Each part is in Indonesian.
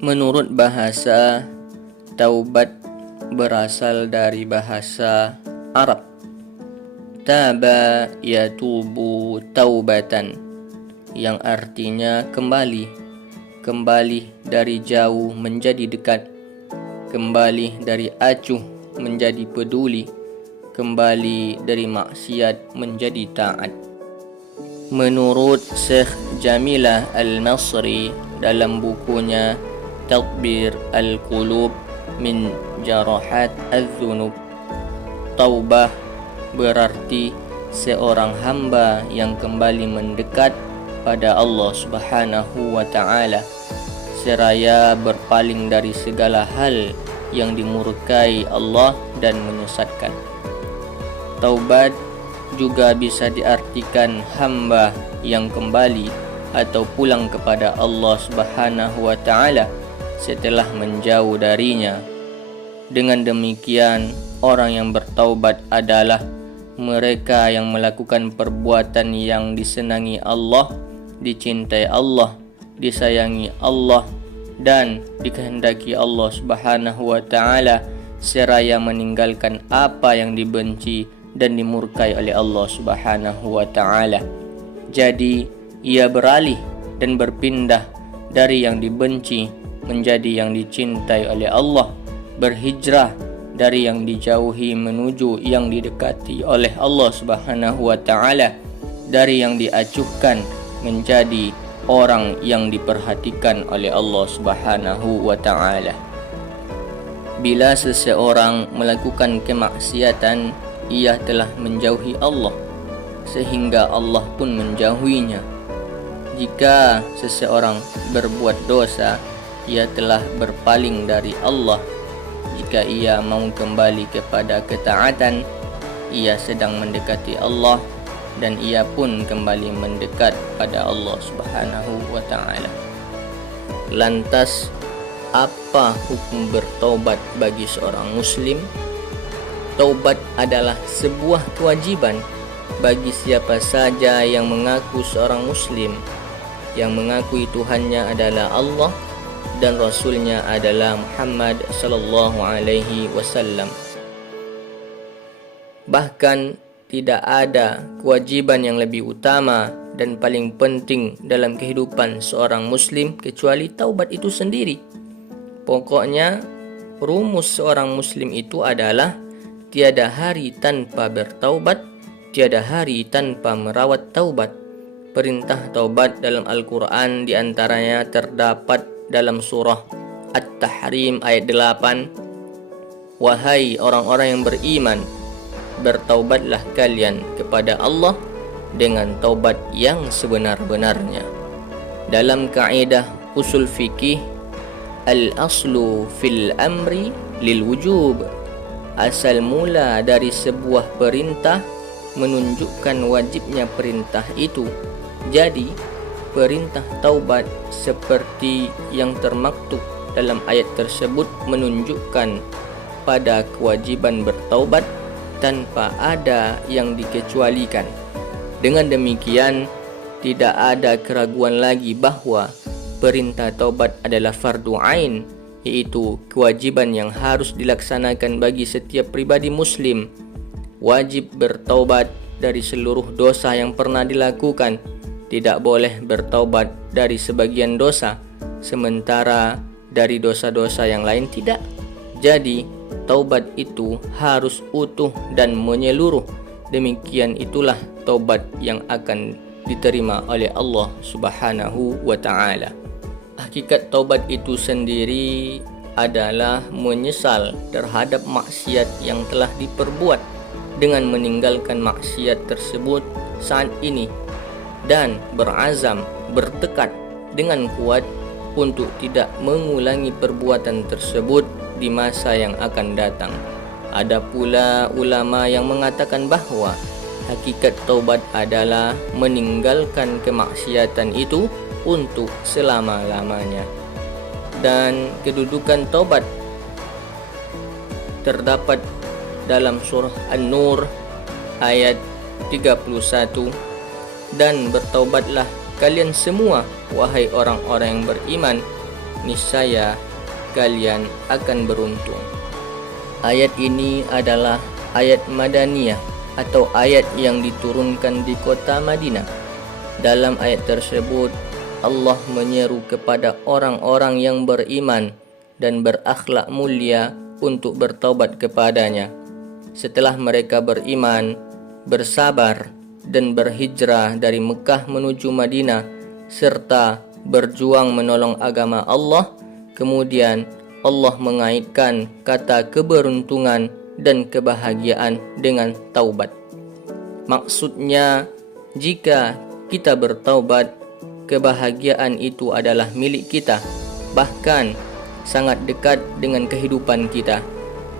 Menurut bahasa, taubat berasal dari bahasa Arab. Taba yatubu taubatan, yang artinya kembali dari jauh menjadi dekat, kembali dari acuh menjadi peduli, kembali dari maksiat menjadi taat. Menurut Syekh Jamilah Al-Masri dalam bukunya Tadbir Al-Qulub min Jarahat Al-Dhunub, taubah berarti seorang hamba yang kembali mendekat pada Allah Subhanahu wa ta'ala, seraya berpaling dari segala hal yang dimurkai Allah dan menyesatkan. Taubat juga bisa diartikan hamba yang kembali atau pulang kepada Allah Subhanahu wa ta'ala setelah menjauh darinya. Dengan demikian, orang yang bertaubat adalah mereka yang melakukan perbuatan yang disenangi Allah, dicintai Allah, disayangi Allah, dan dikehendaki Allah Subhanahu wa ta'ala, seraya meninggalkan apa yang dibenci dan dimurkai oleh Allah Subhanahu wa ta'ala. Jadi, ia beralih dan berpindah dari yang dibenci menjadi yang dicintai oleh Allah, berhijrah dari yang dijauhi menuju yang didekati oleh Allah Subhanahu wa ta'ala, dari yang diacuhkan menjadi orang yang diperhatikan oleh Allah Subhanahu wa ta'ala. Bila seseorang melakukan kemaksiatan, ia telah menjauhi Allah, sehingga Allah pun menjauhinya. Jika seseorang berbuat dosa, ia telah berpaling dari Allah. Jika ia mau kembali kepada ketaatan, ia sedang mendekati Allah, dan ia pun kembali mendekat pada Allah Subhanahu wa ta'ala. Lantas, apa hukum bertaubat bagi seorang muslim? Taubat adalah sebuah kewajiban bagi siapa saja yang mengaku seorang muslim, yang mengakui Tuhannya adalah Allah dan Rasulnya adalah Muhammad sallallahu alaihi wasallam. Bahkan tidak ada kewajiban yang lebih utama dan paling penting dalam kehidupan seorang muslim kecuali taubat itu sendiri. Pokoknya, rumus seorang muslim itu adalah tiada hari tanpa bertaubat, tiada hari tanpa merawat taubat. Perintah taubat dalam Al-Quran diantaranya terdapat dalam surah At-Tahrim ayat 8. Wahai orang-orang yang beriman, bertaubatlah kalian kepada Allah dengan taubat yang sebenar-benarnya. Dalam kaidah usul fikih, al-aslu fil amri lil wujub, asal mula dari sebuah perintah menunjukkan wajibnya perintah itu. Jadi, perintah taubat seperti yang termaktub dalam ayat tersebut menunjukkan pada kewajiban bertaubat tanpa ada yang dikecualikan. Dengan demikian, tidak ada keraguan lagi bahwa perintah taubat adalah fardu ain, yaitu kewajiban yang harus dilaksanakan bagi setiap pribadi muslim. Wajib bertaubat dari seluruh dosa yang pernah dilakukan. Tidak boleh bertaubat dari sebagian dosa, sementara dari dosa-dosa yang lain tidak. Jadi, taubat itu harus utuh dan menyeluruh. Demikian itulah taubat yang akan diterima oleh Allah Subhanahu wa ta'ala. Hakikat taubat itu sendiri adalah menyesal terhadap maksiat yang telah diperbuat dengan meninggalkan maksiat tersebut saat ini dan berazam, bertekad dengan kuat untuk tidak mengulangi perbuatan tersebut di masa yang akan datang. Ada pula ulama yang mengatakan bahawa hakikat taubat adalah meninggalkan kemaksiatan itu untuk selama-lamanya. Dan kedudukan taubat terdapat dalam surah An-Nur ayat 31. Dan bertaubatlah kalian semua, wahai orang-orang yang beriman, niscaya kalian akan beruntung. Ayat ini adalah ayat Madaniyah atau ayat yang diturunkan di kota Madinah. Dalam ayat tersebut, Allah menyeru kepada orang-orang yang beriman dan berakhlak mulia untuk bertaubat kepadanya. Setelah mereka beriman, bersabar, dan berhijrah dari Mekah menuju Madinah, serta berjuang menolong agama Allah, kemudian Allah mengaitkan kata keberuntungan dan kebahagiaan dengan taubat. Maksudnya, jika kita bertaubat, kebahagiaan itu adalah milik kita, bahkan sangat dekat dengan kehidupan kita.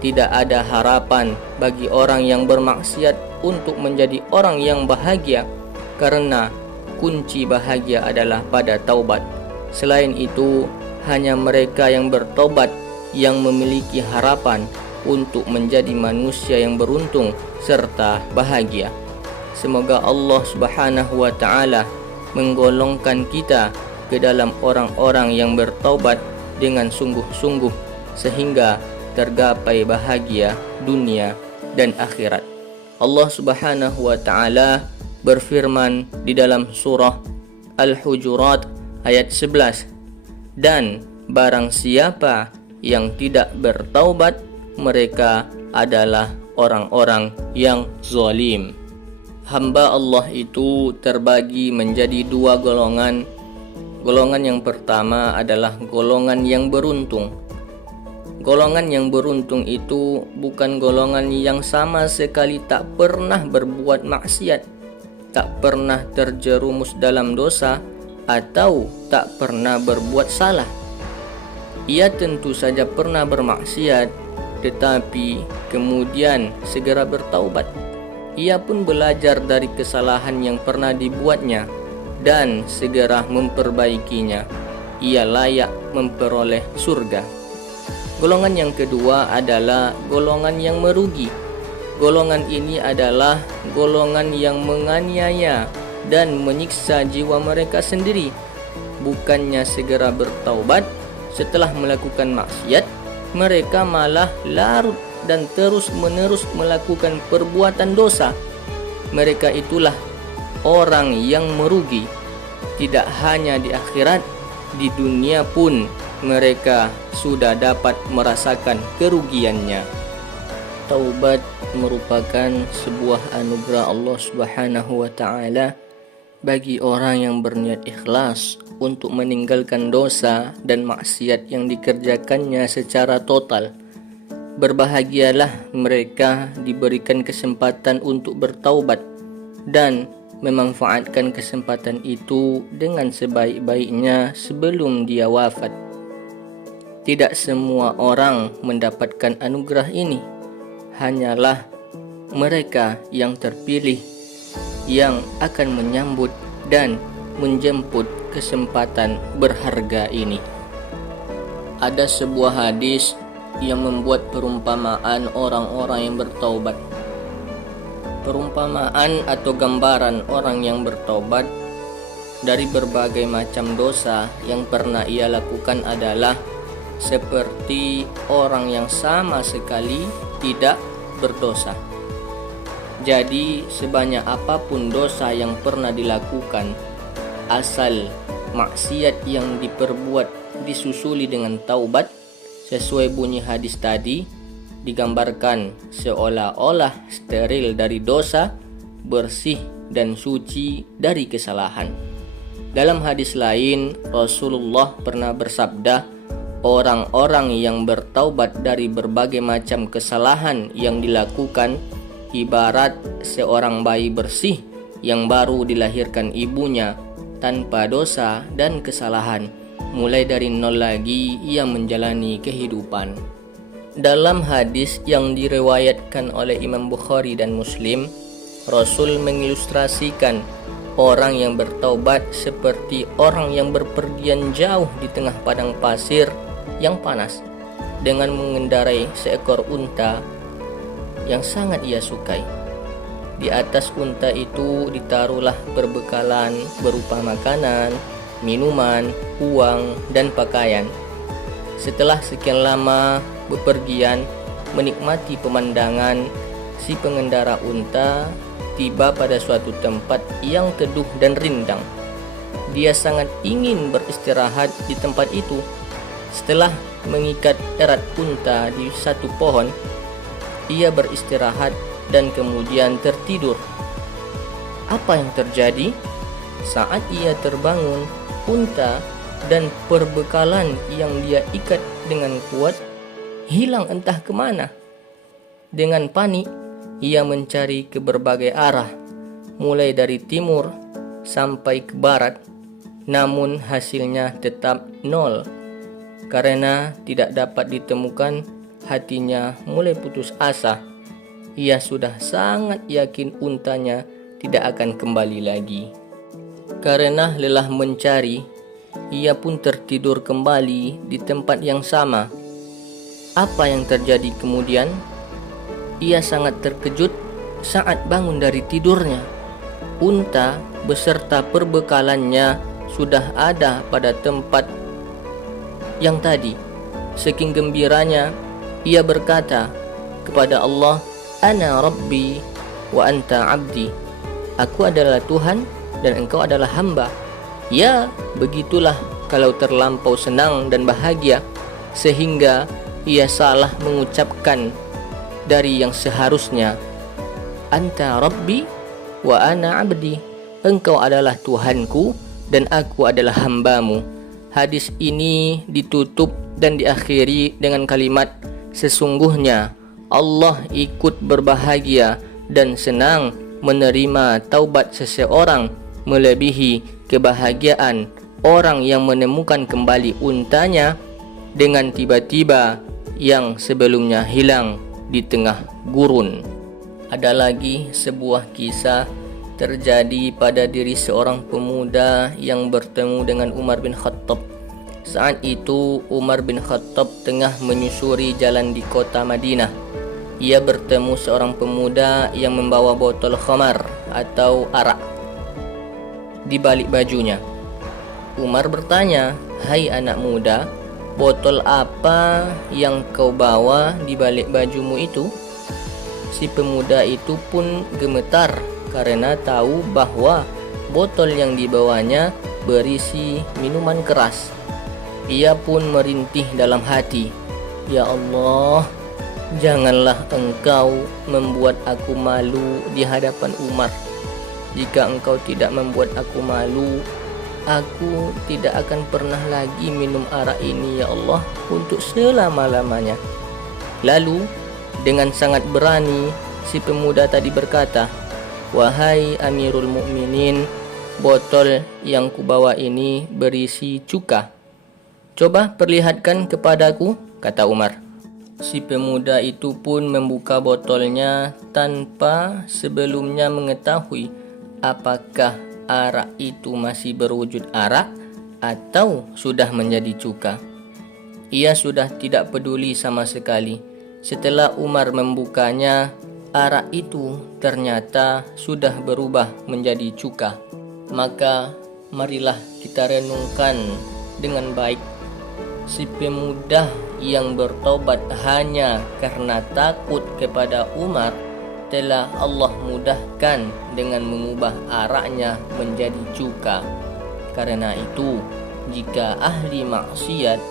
Tidak ada harapan bagi orang yang bermaksiat untuk menjadi orang yang bahagia, karena kunci bahagia adalah pada taubat. Selain itu, hanya mereka yang bertobat yang memiliki harapan untuk menjadi manusia yang beruntung serta bahagia. Semoga Allah Subhanahu wa taala menggolongkan kita ke dalam orang-orang yang bertaubat dengan sungguh-sungguh sehingga tergapai bahagia dunia dan akhirat. Allah Subhanahu wa taala berfirman di dalam surah Al-Hujurat ayat 11, dan barang siapa yang tidak bertaubat, mereka adalah orang-orang yang zalim. Hamba Allah itu terbagi menjadi dua golongan. Golongan yang pertama adalah golongan yang beruntung. Golongan yang beruntung itu bukan golongan yang sama sekali tak pernah berbuat maksiat, tak pernah terjerumus dalam dosa, atau tak pernah berbuat salah. Ia tentu saja pernah bermaksiat, tetapi kemudian segera bertaubat. Ia pun belajar dari kesalahan yang pernah dibuatnya dan segera memperbaikinya. Ia layak memperoleh surga. Golongan yang kedua adalah golongan yang merugi. Golongan ini adalah golongan yang menganiaya dan menyiksa jiwa mereka sendiri. Bukannya segera bertaubat, setelah melakukan maksiat, mereka malah larut dan terus-menerus melakukan perbuatan dosa. Mereka itulah orang yang merugi. Tidak hanya di akhirat, di dunia pun mereka sudah dapat merasakan kerugiannya. Taubat merupakan sebuah anugerah Allah Subhanahu wa taala bagi orang yang berniat ikhlas untuk meninggalkan dosa dan maksiat yang dikerjakannya secara total. Berbahagialah mereka diberikan kesempatan untuk bertaubat dan memanfaatkan kesempatan itu dengan sebaik-baiknya sebelum dia wafat. Tidak semua orang mendapatkan anugerah ini. Hanyalah mereka yang terpilih yang akan menyambut dan menjemput kesempatan berharga ini. Ada sebuah hadis yang membuat perumpamaan orang-orang yang bertaubat. Perumpamaan atau gambaran orang yang bertaubat dari berbagai macam dosa yang pernah ia lakukan adalah seperti orang yang sama sekali tidak berdosa. Jadi sebanyak apapun dosa yang pernah dilakukan, asal maksiat yang diperbuat disusuli dengan taubat, sesuai bunyi hadis tadi, digambarkan seolah-olah steril dari dosa, bersih dan suci dari kesalahan. Dalam hadis lain, Rasulullah pernah bersabda, orang-orang yang bertaubat dari berbagai macam kesalahan yang dilakukan ibarat seorang bayi bersih yang baru dilahirkan ibunya tanpa dosa dan kesalahan. Mulai dari nol lagi ia menjalani kehidupan. Dalam hadis yang diriwayatkan oleh Imam Bukhari dan Muslim, Rasul mengilustrasikan orang yang bertaubat seperti orang yang berpergian jauh di tengah padang pasir yang panas dengan mengendarai seekor unta yang sangat ia sukai. Di atas unta itu ditaruhlah perbekalan berupa makanan, minuman, uang, dan pakaian. Setelah sekian lama bepergian menikmati pemandangan, si pengendara unta tiba pada suatu tempat yang teduh dan rindang. Dia sangat ingin beristirahat di tempat itu. Setelah mengikat erat unta di satu pohon, ia beristirahat dan kemudian tertidur. Apa yang terjadi? Saat ia terbangun, unta dan perbekalan yang dia ikat dengan kuat hilang entah kemana. Dengan panik, ia mencari ke berbagai arah, mulai dari timur sampai ke barat, namun hasilnya tetap nol. Karena tidak dapat ditemukan, hatinya mulai putus asa. Ia sudah sangat yakin untanya tidak akan kembali lagi. Karena lelah mencari, ia pun tertidur kembali di tempat yang sama. Apa yang terjadi kemudian? Ia sangat terkejut saat bangun dari tidurnya. Unta beserta perbekalannya sudah ada pada tempat yang tadi. Saking gembiranya, ia berkata kepada Allah, "Ana Rabbi wa anta abdi." Aku adalah Tuhan dan engkau adalah hamba. Ya, begitulah kalau terlampau senang dan bahagia sehingga ia salah mengucapkan dari yang seharusnya. Anta Rabbi wa ana abdi. Engkau adalah Tuhanku dan aku adalah hambamu. Hadis ini ditutup dan diakhiri dengan kalimat, sesungguhnya Allah ikut berbahagia dan senang menerima taubat seseorang melebihi kebahagiaan orang yang menemukan kembali untanya dengan tiba-tiba yang sebelumnya hilang di tengah gurun. Ada lagi sebuah kisah terjadi pada diri seorang pemuda yang bertemu dengan Umar bin Khattab. Saat itu Umar bin Khattab tengah menyusuri jalan di kota Madinah. Ia bertemu seorang pemuda yang membawa botol khamar atau arak di balik bajunya. Umar bertanya, "Hai anak muda, botol apa yang kau bawa di balik bajumu itu?" Si pemuda itu pun gemetar karena tahu bahwa botol yang dibawanya berisi minuman keras. Ia pun merintih dalam hati, "Ya Allah, janganlah engkau membuat aku malu di hadapan Umar. Jika engkau tidak membuat aku malu, aku tidak akan pernah lagi minum arak ini ya Allah untuk selama-lamanya." Lalu dengan sangat berani si pemuda tadi berkata, "Wahai Amirul Mukminin, botol yang kubawa ini berisi cuka. Coba perlihatkan kepadaku," kata Umar. Si pemuda itu pun membuka botolnya tanpa sebelumnya mengetahui apakah arak itu masih berwujud arak atau sudah menjadi cuka. Ia sudah tidak peduli sama sekali. Setelah Umar membukanya, arak itu ternyata sudah berubah menjadi cuka. Maka marilah kita renungkan dengan baik. Si pemuda yang bertobat hanya karena takut kepada Umar telah Allah mudahkan dengan mengubah araknya menjadi cuka. Karena itu, jika ahli maksiat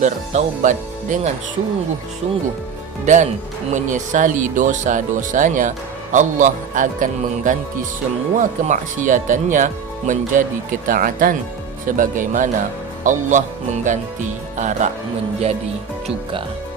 bertaubat dengan sungguh-sungguh dan menyesali dosa-dosanya, Allah akan mengganti semua kemaksiatannya menjadi ketaatan, sebagaimana Allah mengganti arak menjadi cuka.